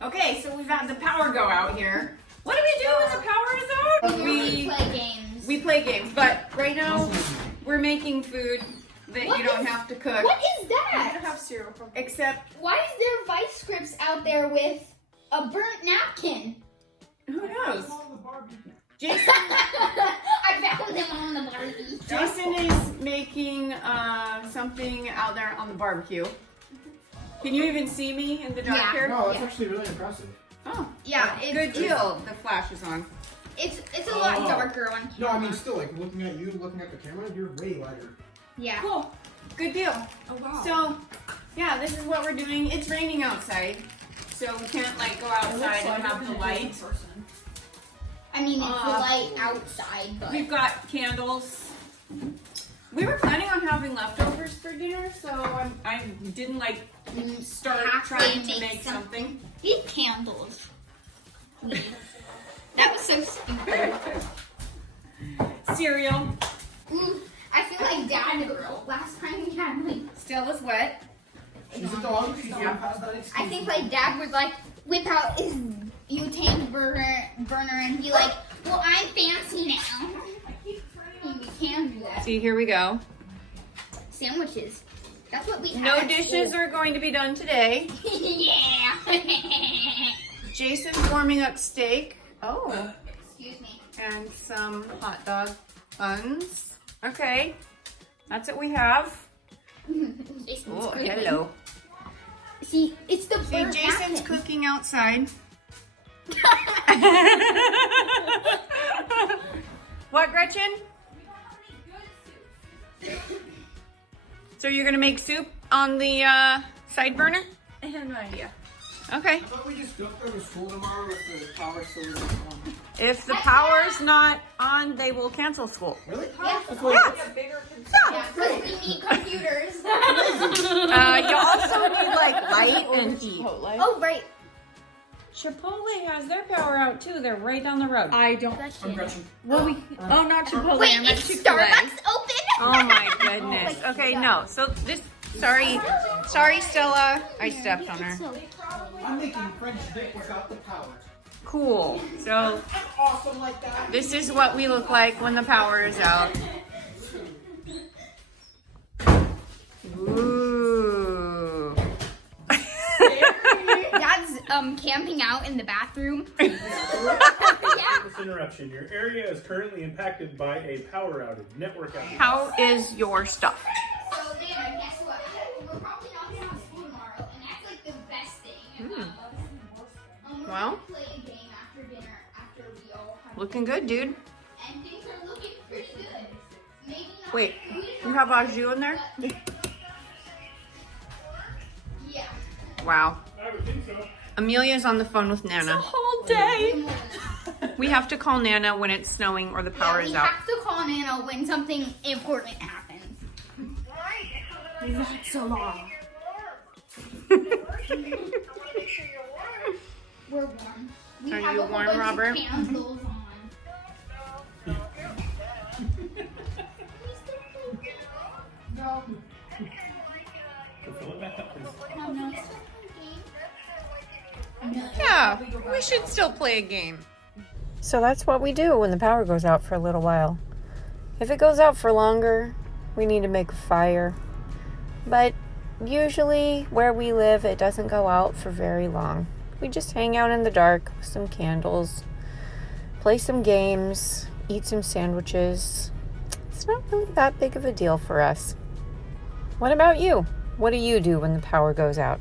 Okay, so we've had the power go out here. What do we do when the power is out? We play games. We play games, but right now we're making food that you don't have to cook. What is that? I have cereal. Except, Why is there vice scripts out there with a burnt napkin? who knows? Jason, I found them on the Barbie. Jason is making something out there on the barbecue. Can you even see me in the dark Yeah. here? No, it's actually really impressive. Oh, Yeah, it's good deal. The flash is on. It's a lot darker on camera. No, I mean, still, like, looking at you, looking at the camera, you're way lighter. Yeah. Cool. Good deal. Oh wow. So, yeah, this is what we're doing. It's raining outside, so we can't like go outside and have the light. I mean, it's the light outside, but We've got candles. We were planning on having leftovers for dinner, so I didn't like start Halfway trying to make make something. these candles. That was so stupid. Cereal. Ooh, I feel like Dad. Last time we had like, Still is wet. She's a dog. She's not past that excuse. I think like Dad would like whip out his butane burner and be like, "Well, I'm fancy now." We can do that. See, here we go. Sandwiches. That's what we. No had at dishes school. are going to be done today. Yeah. Jason's warming up steak. Oh. Excuse me. And some hot dog buns. Okay, that's what we have. Jason's Oh, cooking. hello. See, it's the See, burnt Jason's napkin. cooking outside. What, Gretchen? So you're gonna make soup on the side burner? I have no idea. Okay. I thought we just go to school tomorrow if the power still isn't on. If the power's not on, they will cancel school. Really? Yeah. That's what Yeah, because we need computers. You also need like light and heat. Oh, right. Chipotle has their power out too. They're right down the road. I don't. I'm Gretchen. Well, we. Oh, not Chipotle. Wait, I meant is Chick-fil-A. Starbucks open? Oh my goodness. Okay, no. So this. Sorry, Stella. I stepped on her. I'm making French dip without the power. Cool. So Awesome like that. this is what we look like when the power is out. Ooh. Dad's camping out in the bathroom. This interruption. Your area is currently impacted by a power outage, network outage. How is your stuff? So, Nana, guess what? We're probably not gonna have school tomorrow, and that's like the best thing. Well, Play a game after dinner after we all have. looking good, dude. And things are looking pretty good. Maybe not. Wait, you have au jus in there? Yeah. Wow. I would think so. Amelia's on the phone with Nana. Whole day. We have to call Nana when it's snowing or the power is we out. have to call Nana when something important happens. Not so long. We're warm. We Are have you a whole warm, bunch Robert? Of candles on. No. Fill it back up, please. Oh, no. Yeah, we should still play a game. So that's what we do when the power goes out for a little while. If it goes out for longer, we need to make a fire. But usually where we live, it doesn't go out for very long. We just hang out in the dark with some candles, play some games, eat some sandwiches. It's not really that big of a deal for us. What about you? What do you do when the power goes out?